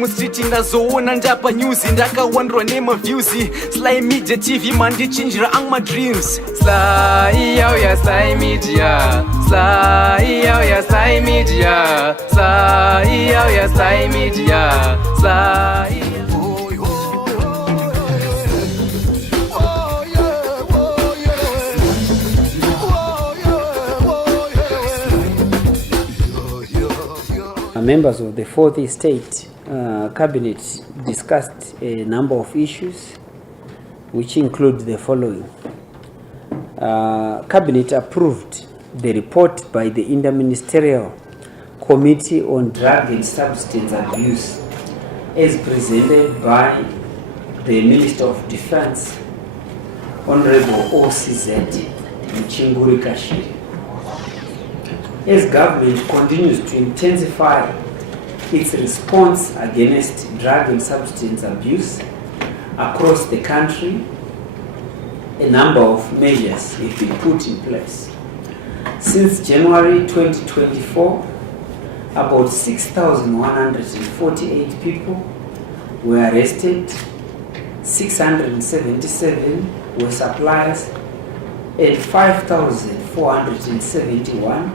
Mustriti ndazoona ndapa news ndakawandrwa nemaviews Sly Media TV mandichinjira ang my dreams Sly ya Sly Media Sly ya Sly Media Sly ya Sly Media Sly Members of the Fourth Estate Cabinet discussed a number of issues which include the following. Cabinet approved the report by the Interministerial Committee on Drug and Substance Abuse as presented by the Minister of Defense, Honorable OCZ Mchinguri Kashiri. As government continues to intensify its response against drug and substance abuse across the country, a number of measures have been put in place. Since January 2024, about 6,148 people were arrested, 677 were suppliers, and 5,471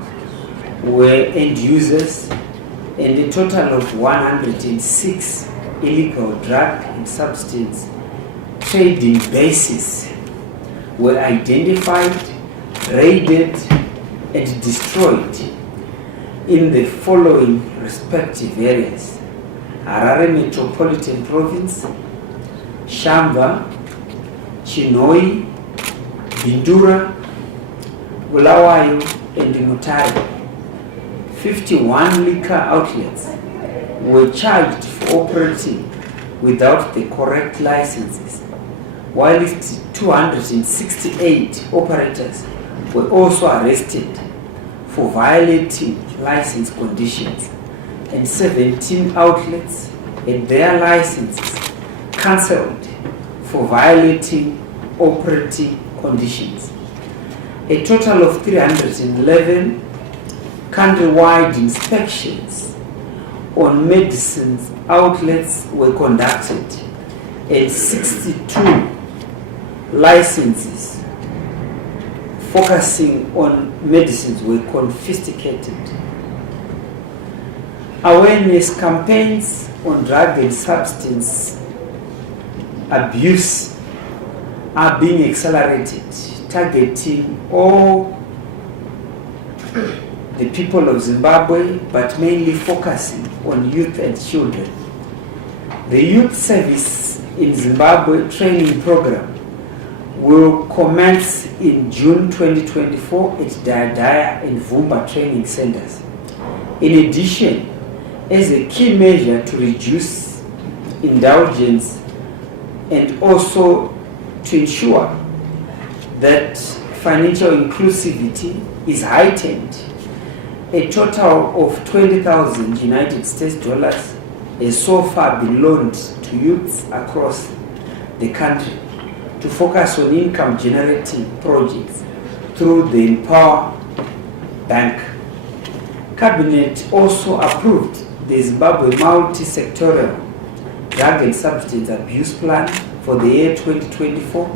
were end users, and a total of 106 illegal drug and substance trading bases were identified, raided, and destroyed in the following respective areas: Harare Metropolitan Province, Shamba, Chinoi, Bindura, Bulawayo, and Mutare. 51 liquor outlets were charged for operating without the correct licenses, while 268 operators were also arrested for violating license conditions, and 17 outlets had their licenses cancelled for violating operating conditions. A total of 311 countrywide inspections on medicines outlets were conducted, and 62 licenses focusing on medicines were confiscated. Awareness campaigns on drug and substance abuse are being accelerated, targeting all the people of Zimbabwe, but mainly focusing on youth and children. The Youth Service in Zimbabwe training program will commence in June 2024 at Daya and Vumba training centers. In addition, as a key measure to reduce indulgence and also to ensure that financial inclusivity is heightened, a total of 20,000 United States dollars has so far been loaned to youths across the country to focus on income generating projects through the Empower Bank. Cabinet also approved the Zimbabwe Multi-Sectorial Drug and Substance Abuse Plan for the year 2024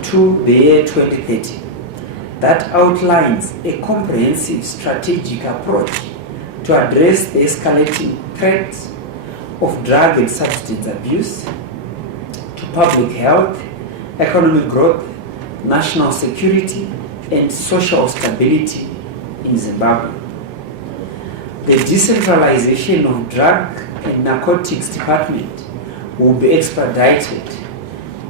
to the year 2030. That outlines a comprehensive strategic approach to address the escalating threats of drug and substance abuse to public health, economic growth, national security, and social stability in Zimbabwe. The decentralization of Drug and Narcotics Department will be expedited,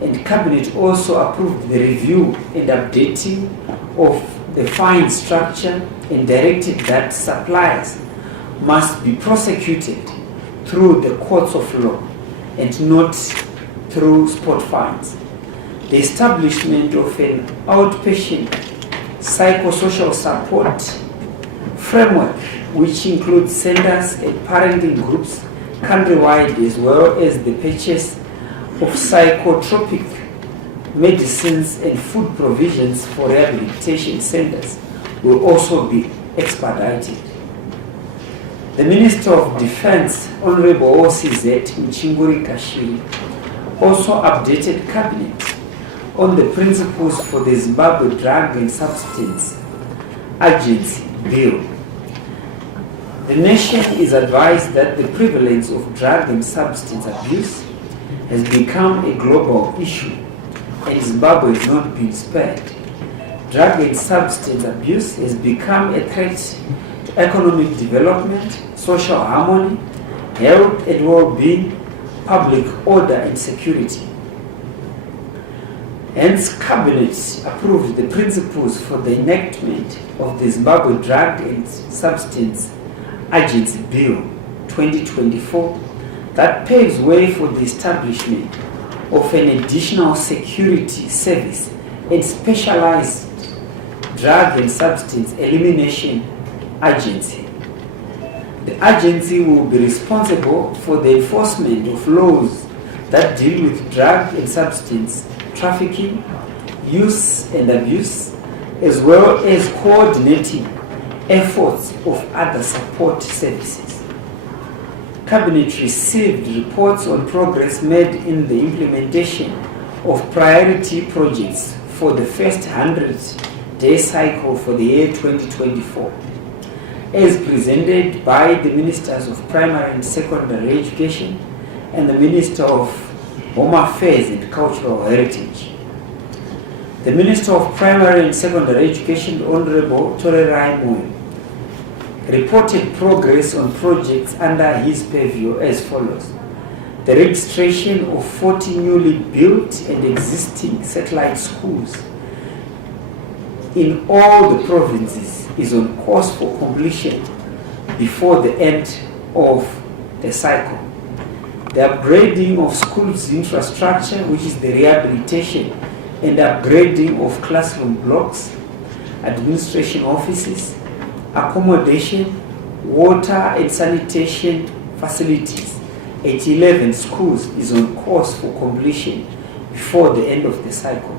and Cabinet also approved the review and updating of the fine structure and directed that suppliers must be prosecuted through the courts of law and not through spot fines. The establishment of an outpatient psychosocial support framework, which includes centers and parenting groups countrywide, as well as the purchase of psychotropic medicines and food provisions for rehabilitation centers, will also be expedited. The Minister of Defense, Honorable OCZ Mchinguri Kashiri, also updated Cabinet on the principles for the Zimbabwe Drug and Substance Agency Bill. The nation is advised that the prevalence of drug and substance abuse has become a global issue, and Zimbabwe has not been spared. Drug and substance abuse has become a threat to economic development, social harmony, health and well-being, public order and security. Hence, Cabinet approved the principles for the enactment of the Zimbabwe Drug and Substance Agency Bill 2024 that paves way for the establishment of an additional security service and specialized drug and substance elimination agency. The agency will be responsible for the enforcement of laws that deal with drug and substance trafficking, use and abuse, as well as coordinating efforts of other support services. Cabinet received reports on progress made in the implementation of priority projects for the first 100-day cycle for the year 2024, as presented by the Ministers of Primary and Secondary Education and the Minister of Home Affairs and Cultural Heritage. The Minister of Primary and Secondary Education, Honorable Tolerai Moyo, reported progress on projects under his purview as follows. The registration of 40 newly built and existing satellite schools in all the provinces is on course for completion before the end of the cycle. The upgrading of schools infrastructure, which is the rehabilitation and upgrading of classroom blocks, administration offices, accommodation, water and sanitation facilities at 11 schools is on course for completion before the end of the cycle.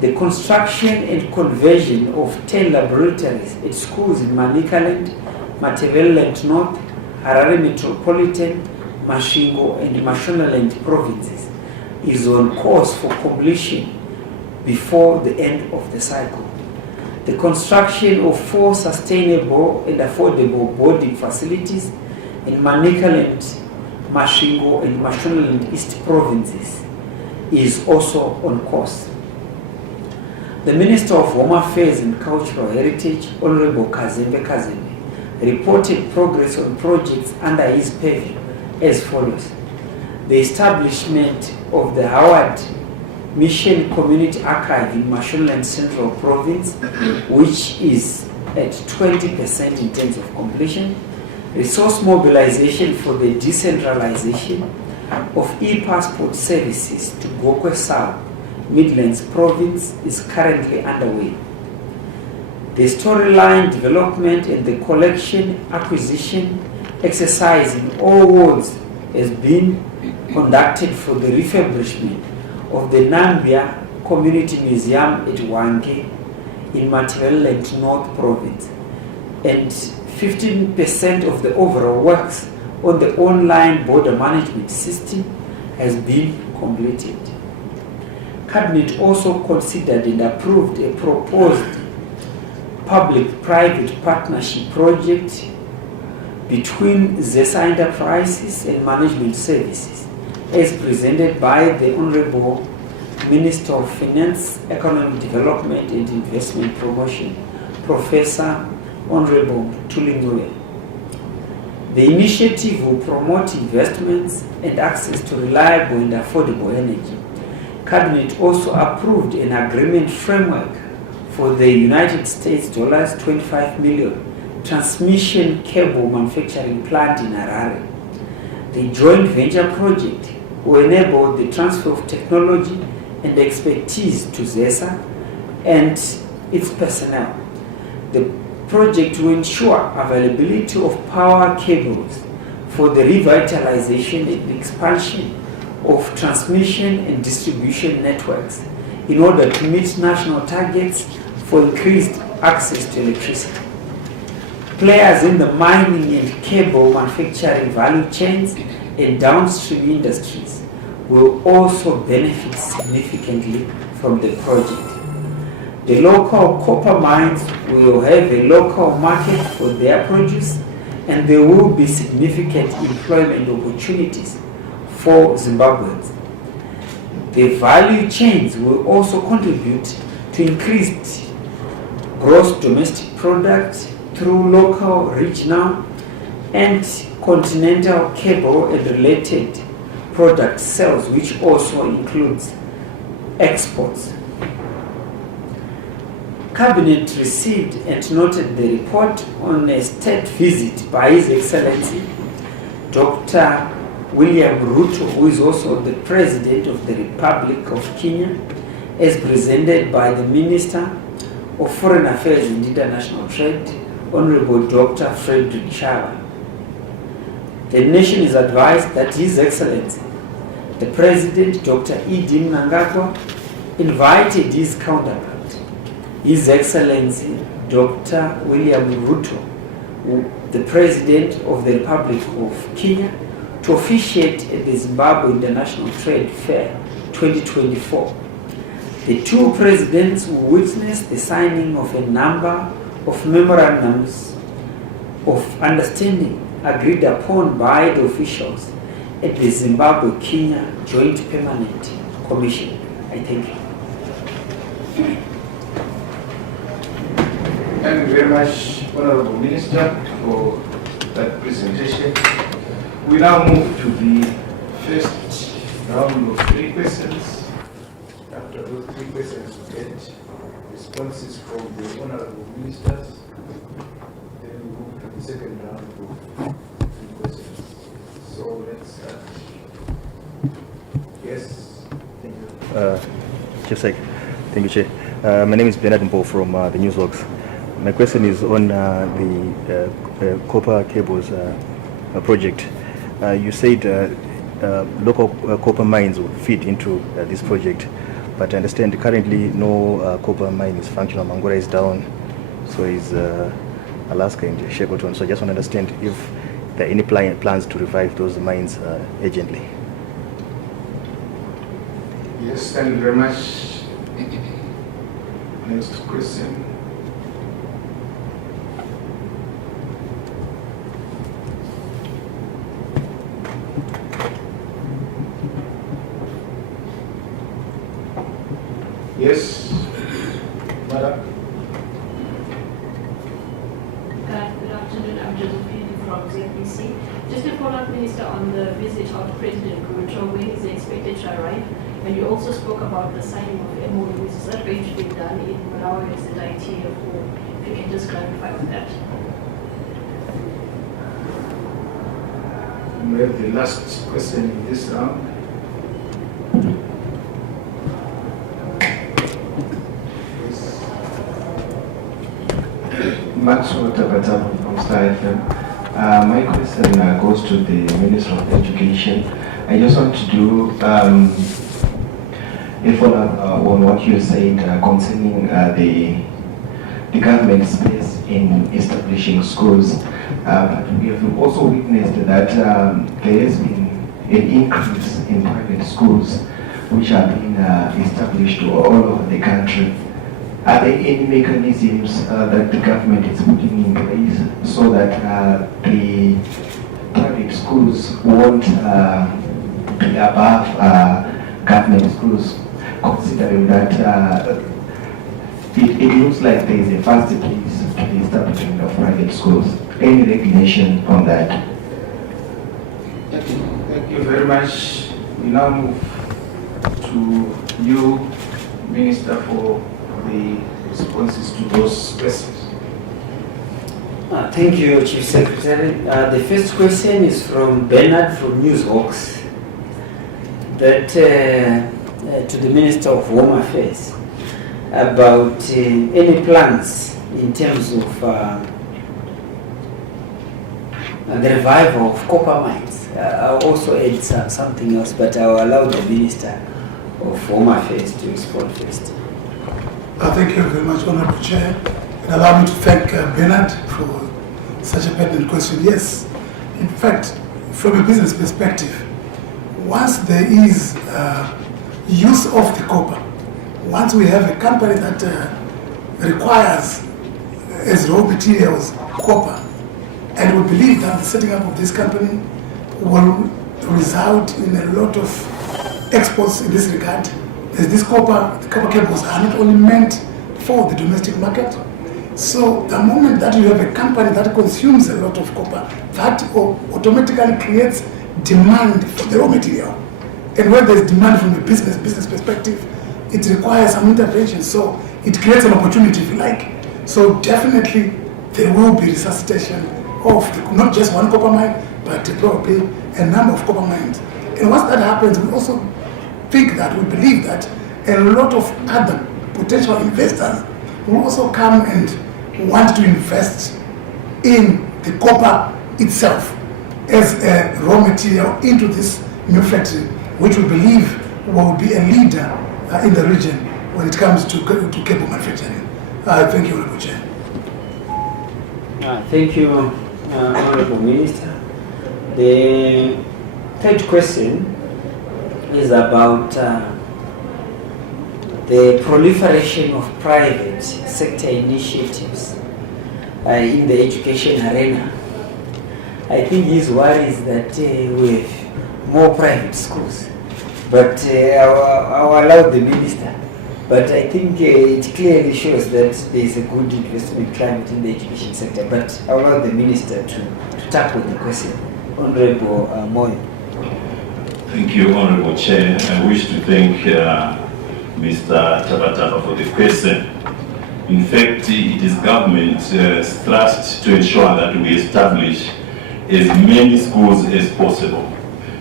The construction and conversion of 10 laboratories at schools in Manicaland, Matabeleland North, Harare Metropolitan, Masvingo and Mashonaland provinces is on course for completion before the end of the cycle. The construction of 4 sustainable and affordable boarding facilities in Manicaland, Masvingo and Mashonaland East provinces is also on course. The Minister of Home Affairs and Cultural Heritage, Honorable Kazembe Kazembe, reported progress on projects under his purview as follows. The establishment of the Howard Mission Community Archive in Mashonaland Central Province, which is at 20% in terms of completion. Resource mobilization for the decentralization of e-passport services to Gokwe South, Midlands Province is currently underway. The storyline development and the collection acquisition exercise in all wards has been conducted for the refurbishment of the Nambia Community Museum at Wange in Matabeleland North Province, and 15% of the overall works on the online border management system has been completed. Cabinet also considered and approved a proposed public-private partnership project between ZESA Enterprises and Management Services, as presented by the Honorable Minister of Finance, Economic Development and Investment Promotion, Professor Honorable Tulingoya. The initiative will promote investments and access to reliable and affordable energy. Cabinet also approved an agreement framework for the United States $25 million transmission cable manufacturing plant in Harare. The joint venture project will enable the transfer of technology and expertise to ZESA and its personnel. The project will ensure availability of power cables for the revitalization and expansion of transmission and distribution networks in order to meet national targets for increased access to electricity. Players in the mining and cable manufacturing value chains and downstream industries will also benefit significantly from the project. The local copper mines will have a local market for their produce, and there will be significant employment opportunities for Zimbabweans. The value chains will also contribute to increased gross domestic product through local, regional, and continental cable and related product sales, which also includes exports. Cabinet received and noted the report on a state visit by His Excellency Dr. William Ruto, who is also the President of the Republic of Kenya, as presented by the Minister of Foreign Affairs and International Trade, Honorable Dr. Frederick Chaba. The nation is advised that His Excellency, the President, Dr. E.D. Mnangagwa, invited his counterpart, His Excellency Dr. William Ruto, the President of the Republic of Kenya, to officiate at the Zimbabwe International Trade Fair 2024. The two presidents will witness the signing of a number of memorandums of understanding agreed upon by the officials at the Zimbabwe-Kenya Joint Permanent Commission. I thank you. Thank you very much, Honorable Minister, for that presentation. We now move to the first round of 3 questions. After those 3 questions, we get responses from the Honorable Ministers. Then we move to the second round of 3 questions. So let's start. Yes, thank you. Thank you, Chair. My name is Bernard Mbo from the Newslogs. My question is on the copper cables project. You said local copper mines will fit into this project, but I understand currently no copper mine is functional. Mangora is down, so is Alaska and Shackleton. So I just want to understand if there are any plans to revive those mines urgently. Yes, thank you very much. Next question. Yes, Madam. Good afternoon, I'm Josephine from ZBC. Just to follow up, Minister, on the visit of President Ruto, when is expected to arrive? And you also spoke about the signing of MOUs. Is that going to be done in Malawi as the ITA, or if you can just clarify on that? We have the last question in this round. Maxwell Tabata from Star FM. My question goes to the Minister of Education. I just want to do a follow-up on what you said concerning the government space in establishing schools. We have also witnessed that there has been an increase in private schools which are being established all over the country. Are there any mechanisms that the government is putting in place so that the private schools won't be above government schools, considering that it looks like there is a fast pace to the establishment of private schools? Any regulation on that? Thank you very much. We now move to you, Minister, for the responses to those questions. Thank you, Chief Secretary. The first question is from Bernard from Newsbox, that to the Minister of Home Affairs about any plans in terms of the revival of copper mines. I'll also add something else, but I'll allow the Minister of Home Affairs to respond first. Thank you very much, Honorable Chair. And allow me to thank Bernard for such a pertinent question. Yes, in fact, from a business perspective, once there is use of the copper, once we have a company that requires as raw materials copper, and we believe that the setting up of this company will result in a lot of exports in this regard, as the copper cables are not only meant for the domestic market. So the moment that you have a company that consumes a lot of copper, that automatically creates demand for the raw material. And when there's demand from a business perspective, it requires some intervention. So it creates an opportunity, if you like. So definitely there will be resuscitation of not just one copper mine, but probably a number of copper mines. And once that happens, we also think that, we believe that a lot of other potential investors will also come and want to invest in the copper itself as a raw material into this new factory, which we believe will be a leader in the region when it comes to cable manufacturing. Thank you, Honorable Chair. Thank you, Honorable Minister. The third question is about the proliferation of private sector initiatives in the education arena. I think his worry is that we have more private schools, but I'll allow the minister. But I think it clearly shows that there is a good investment climate in the education sector. But I'll allow the minister to tackle the question. Honorable Moyo. Thank you, Honorable Chair. I wish to thank Mr. Tabataba for the question. In fact, it is government's thrust to ensure that we establish as many schools as possible,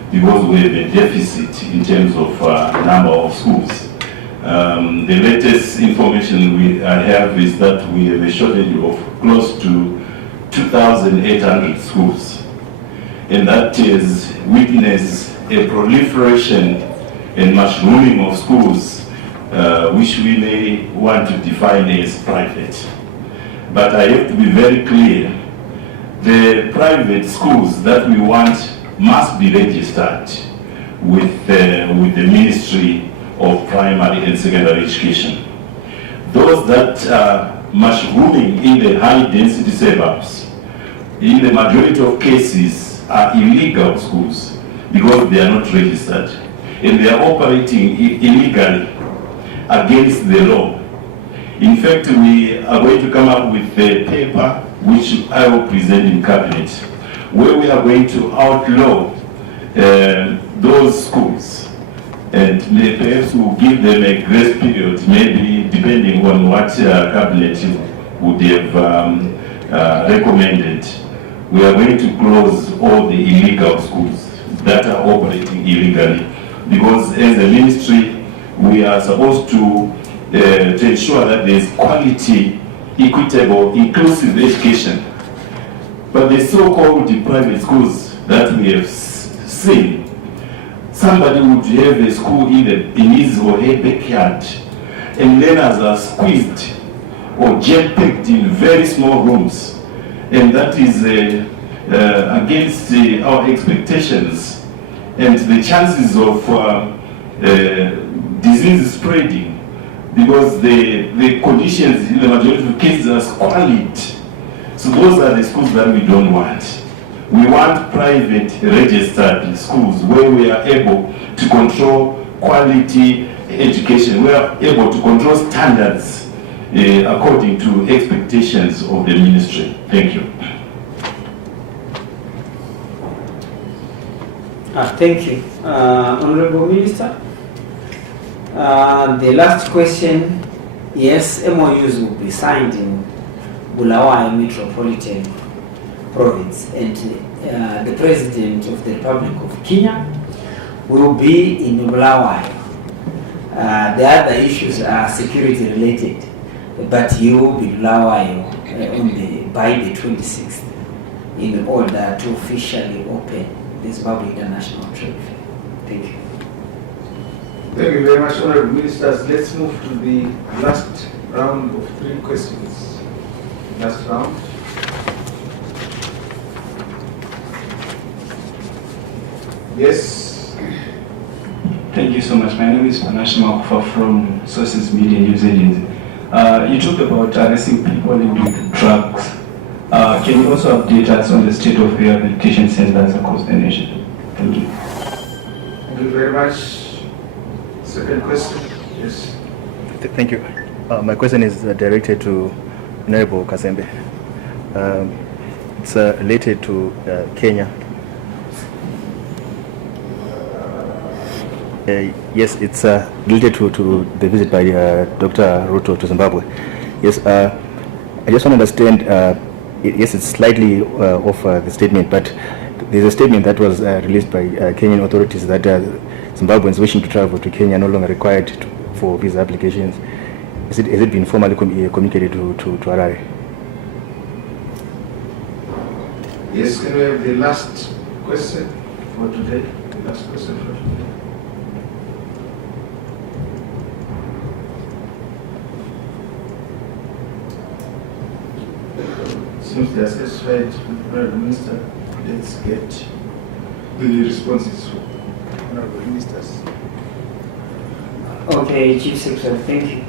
because we have a deficit in terms of number of schools. The latest information I have is that we have a shortage of close to 2,800 schools, and that is witness a proliferation and mushrooming of schools, which we may want to define as private. But I have to be very clear, the private schools that we want must be registered with the Ministry of Primary and Secondary Education. Those that are mushrooming in the high-density suburbs, in the majority of cases, are illegal schools because they are not registered, and they are operating illegally against the law. In fact, we are going to come up with a paper which I will present in Cabinet, where we are going to outlaw those schools, and perhaps we'll give them a grace period, maybe depending on what Cabinet would have recommended. We are going to close all the illegal schools that are operating illegally, because as a ministry, we are supposed to ensure that there is quality, equitable, inclusive education. But the so-called private schools that we have seen, somebody would have a school in his or her backyard, and learners are squeezed or jam-packed in very small rooms, and that is against our expectations, and the chances of disease spreading, because the conditions in the majority of cases are squalid. So those are the schools that we don't want. We want private registered schools where we are able to control quality education. We are able to control standards according to expectations of the ministry. Thank you. Thank you. Honorable Minister. The last question, yes, MOUs will be signed in Bulawayo Metropolitan Province, and the President of the Republic of Kenya will be in Bulawayo. The other issues are security related, but he will be in Bulawayo by the 26th in order to officially open the Zimbabwe International Trade Fair. Thank you. Thank you very much, Honorable Ministers. Let's move to the last round of 3 questions. Last round. Yes. Thank you so much. My name is Panash Makufa from Sources Media News Agency. You talked about arresting people with drugs. Can you also update us on the state of rehabilitation centers across the nation? Thank you. Thank you very much. Second question. Yes. Thank you. My question is directed to Honorable Kazembe. It's related to Kenya. Yes, it's related to the visit by Dr. Ruto to Zimbabwe. Yes, I just want to understand, yes, it's slightly off the statement, but there's a statement that was released by Kenyan authorities that Zimbabweans wishing to travel to Kenya are no longer required for visa applications. Has it been formally communicated to Harare? Yes, can we have the last question for today? The last question for today. Since they are satisfied with the Prime Minister, let's get the responses from Honorable Ministers. Okay, Chief Secretary, thank you.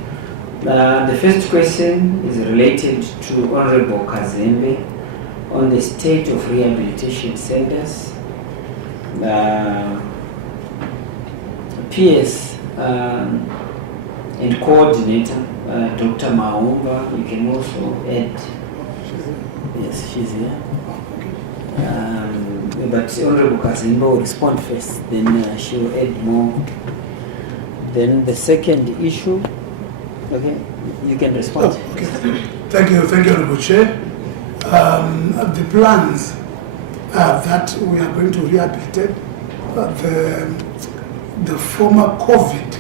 The first question is related to Honorable Kazembe on the state of rehabilitation centers. PS and coordinator, Dr. Maumba, you can also add. Yes, she's here. But Honorable Kazembe will respond first, then she'll add more. Then the second issue, okay, you can respond. Oh, okay. Thank you, Honorable Chair. The plans that we are going to rehabilitate the former COVID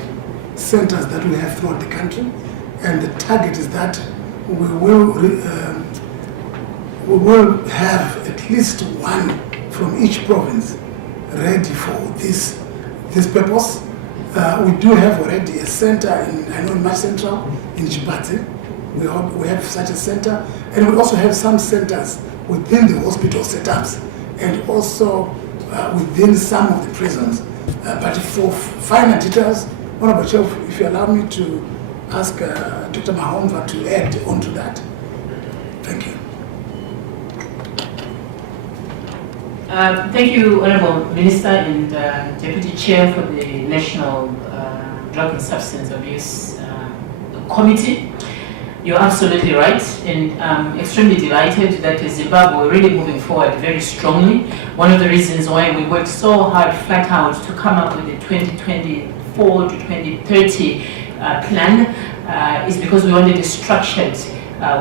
centers that we have throughout the country, and the target is that we will have at least one from each province ready for this purpose. We do have already a center in March Central in Chipati. We have such a center, and we also have some centers within the hospital setups and also within some of the prisons. But for finer details, Honorable Chair, if you allow me to ask Dr. Mahomva to add on to that. Thank you. Thank you, Honorable Minister and Deputy Chair for the National Drug and Substance Abuse Committee. You're absolutely right, and I'm extremely delighted that Zimbabwe really moving forward very strongly. One of the reasons why we worked so hard, flat out, to come up with the 2024 to 2030 plan is because we wanted a structured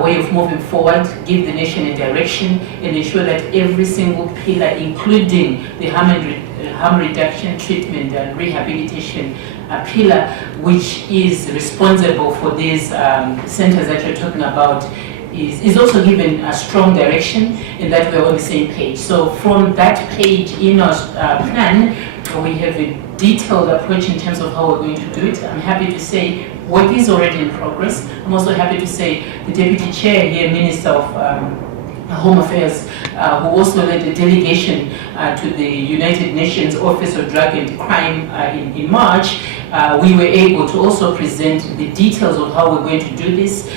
way of moving forward, give the nation a direction, and ensure that every single pillar, including the harm reduction, treatment, and rehabilitation pillar, which is responsible for these centers that you're talking about, is also given a strong direction, and that we're on the same page. So from that page in our plan, we have a detailed approach in terms of how we're going to do it. I'm happy to say work is already in progress. I'm also happy to say the Deputy Chair here, Minister of Home Affairs, who also led a delegation to the United Nations Office of Drug and Crime in March, we were able to also present the details of how we're going to do this,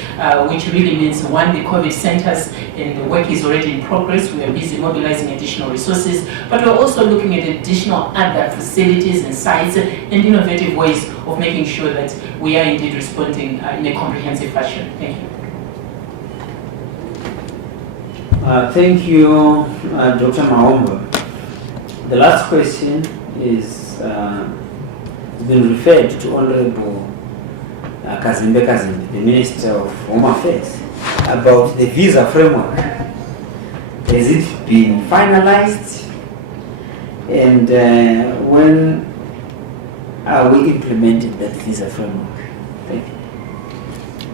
which really means, one, the COVID centers, and the work is already in progress. We are busy mobilizing additional resources, but we're also looking at additional other facilities and sites and innovative ways of making sure that we are indeed responding in a comprehensive fashion. Thank you. Thank you, Dr. Mahomba. The last question is been referred to Honorable Kazembe, the Minister of Home Affairs, about the visa framework. Has it been finalized? And when are we implementing that visa framework? Thank you.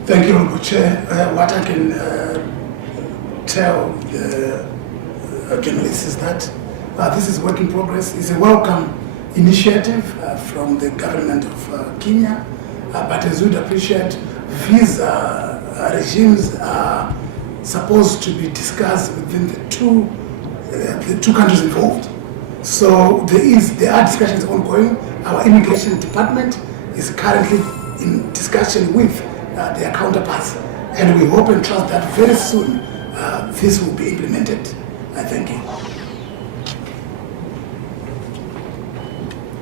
Thank you, Honorable Chair. What I can tell the journalists is that this is work in progress. It's a welcome initiative from the government of Kenya, but as you'd appreciate, visa regimes are supposed to be discussed within the two countries involved. So there are discussions ongoing. Our immigration department is currently in discussion with their counterparts, and we hope and trust that very soon this will be implemented. I thank you.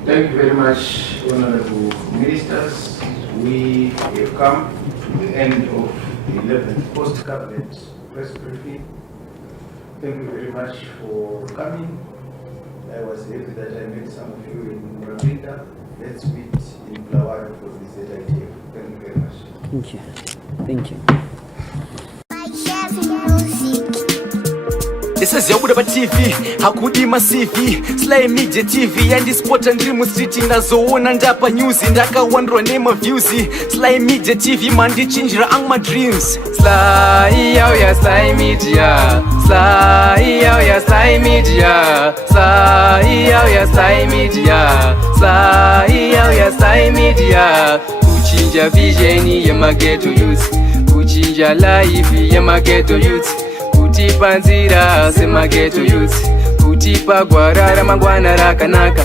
Thank you very much, Honorable Ministers. We have come to the end of the 11th post-cabinet press briefing. Thank you very much for coming. I was happy that I met some of you in Rwanda. Let's meet in Bulawayo for this ZITF. Thank you very much. Thank you. Thank you. This is Yabuda TV, hakudima CV, Slay Media TV, and this sport and dream street na zone and up news in Daka wonder name of views. Slay Media TV, man, they change my dreams. Slay, oh yeah, Slay Media. Slay, oh yeah, Slay Media. Slay, oh yeah, Slay Media. Slay, oh yeah, Slay Media. Kuchinja vision ya mageto youth. Kuchinja life ya mageto youth. Kutipa nzira sema ghetto youth, kutipa gwarara mangwana rakanaka.